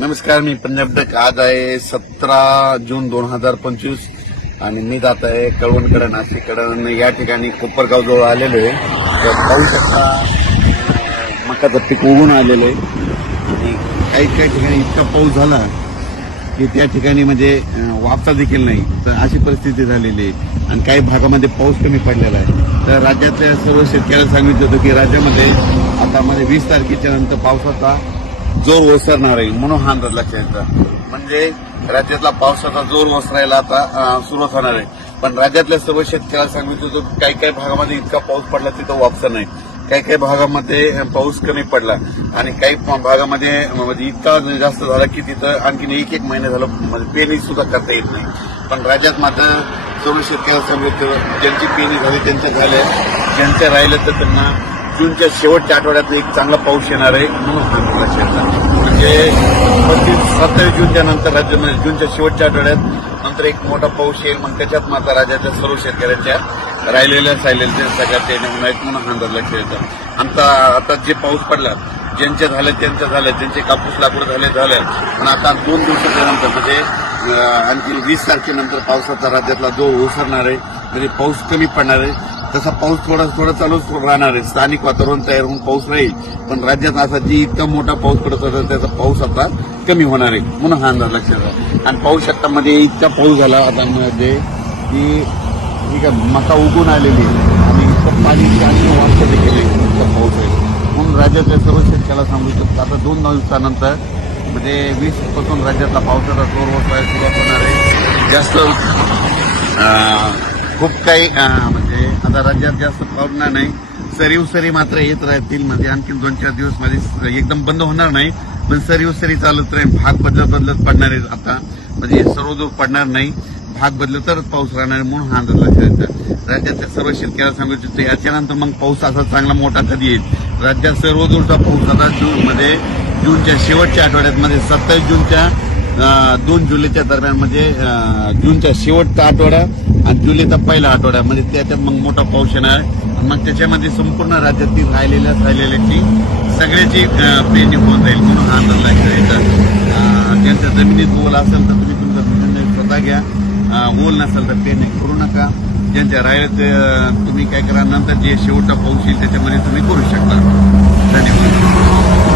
नमस्कार, मी पंजाब डक. आज आहे 17 जून 2025 आणि मी जात आहे कळवणकडे, नाशिककडं. या ठिकाणी कोपरगाव जवळ आलेलो आहे. तर पाहू शकता मकाचं पीक उगून आलेलं आहे आणि काही काही ठिकाणी इतका पाऊस झाला की त्या ठिकाणी म्हणजे वापसा देखील नाही. तर अशी परिस्थिती झालेली आहे आणि काही भागामध्ये पाऊस कमी पडलेला आहे. तर राज्यातल्या सर्व शेतकऱ्यांना सांगितलं होतं की राज्यामध्ये आता 20 तारखेच्या नंतर पावसाचा जोर ओसरणार आहे, म्हणून हा अंदाज लक्षात येतं. म्हणजे राज्यातला पावसाचा जोर ओसरायला आता सुरुवात होणार आहे. पण राज्यातल्या सर्व शेतकऱ्यांना सांगितलं होतं काही काही भागामध्ये इतका पाऊस पडला तिथं वापसा नाही, काही काही भागामध्ये पाऊस कमी पडला आणि काही भागामध्ये म्हणजे इतका जास्त झाला की तिथं आणखीन एक महिना झालं म्हणजे पेरणी सुद्धा करता येत नाही. पण राज्यात मात्र सर्व शेतकऱ्यांना सांगितलं ज्यांची पेरणी झाली त्यांच्या झाल्या, ज्यांच्या राहिलं तर त्यांना जूनच्या शेवटच्या आठवड्यात एक चांगला पाऊस येणार आहे, म्हणून हा लक्षात येतं. म्हणजे 27 जूनच्या नंतर राज्यामध्ये जूनच्या शेवटच्या आठवड्यात नंतर एक मोठा पाऊस येईल. मग त्याच्यात मात्र राज्याच्या सर्व शेतकऱ्यांच्या राहिलेल्या सगळ्या ते नाहीत, म्हणून हा अंदाज लक्षात येतं. आता जे पाऊस पडला ज्यांच्या झालं त्यांचं झालं, ज्यांचे कापूस लागवड झालं. पण आता 2 दिवसाच्या नंतर म्हणजे आणखी 20 तारखेनंतर पावसाचा राज्यातला जो ओसरणार आहे, म्हणजे पाऊस कमी पडणार आहे. तसा पाऊस थोडा चालूच राहणार आहे. स्थानिक वातावरण तयार होऊन पाऊस राहील, पण राज्यात असा जी इतका मोठा पाऊस पडत होता त्याचा पाऊस आता कमी होणार आहे, म्हणून हा अंदाज लक्षात आला. आणि पाऊस शकता मध्ये इतका पाऊस झाला आता मध्ये की ठीक आहे मका उगून आलेली आणि इतकं पाणी वापस देखील इतका पाऊस आहे. म्हणून राज्यातल्या सर्व शेतकऱ्याला सांगू शकतो आता 2 दिवसानंतर म्हणजे 20 पासून राज्यातला पावसाचा जोर ओसरायला सुरुवात होणार आहे. जास्त खूप काही म्हणजे आता राज्यात जास्त पडणार नाही, सरी मात्र येत राहतील. म्हणजे आणखी 2-4 दिवस मध्ये एकदम बंद होणार नाही, पण सरी चालत राहील. भाग बदलत पडणार आहे आता, म्हणजे सर्वदूर पडणार नाही, भाग बदलत तरच पाऊस राहणार आहे, म्हणून हा अंदाज लक्षात येतं. राज्यातल्या सर्व शेतकऱ्यांना सांगू इच्छितो याच्यानंतर मग पाऊस असा चांगला मोठा कधी येईल. राज्यात सर्वदूरचा पाऊस आता जूनच्या शेवटच्या आठवड्यात म्हणजे 27 जूनच्या 2 जुलैच्या दरम्यान म्हणजे जूनच्या शेवटचा आठवडा आणि जुलैचा पहिला आठवडा म्हणजे त्याच्यात मग मोठा पाऊस येणार आहे. मग त्याच्यामध्ये संपूर्ण राज्यातील राहिलेल्याची सगळ्याची पेरणी होऊन जाईल, म्हणून हा अंदाज लक्षात येतं. ज्यांच्या जमिनीत ओल असेल तर तुम्ही तुमचा निर्णय स्वतः घ्या, ओल नसेल तर पेरणी करू नका. ज्यांच्या राहिलं तुम्ही काय करा, नंतर जे शेवटचा पाऊस येईल त्याच्यामध्ये तुम्ही करू शकता. धन्यवाद.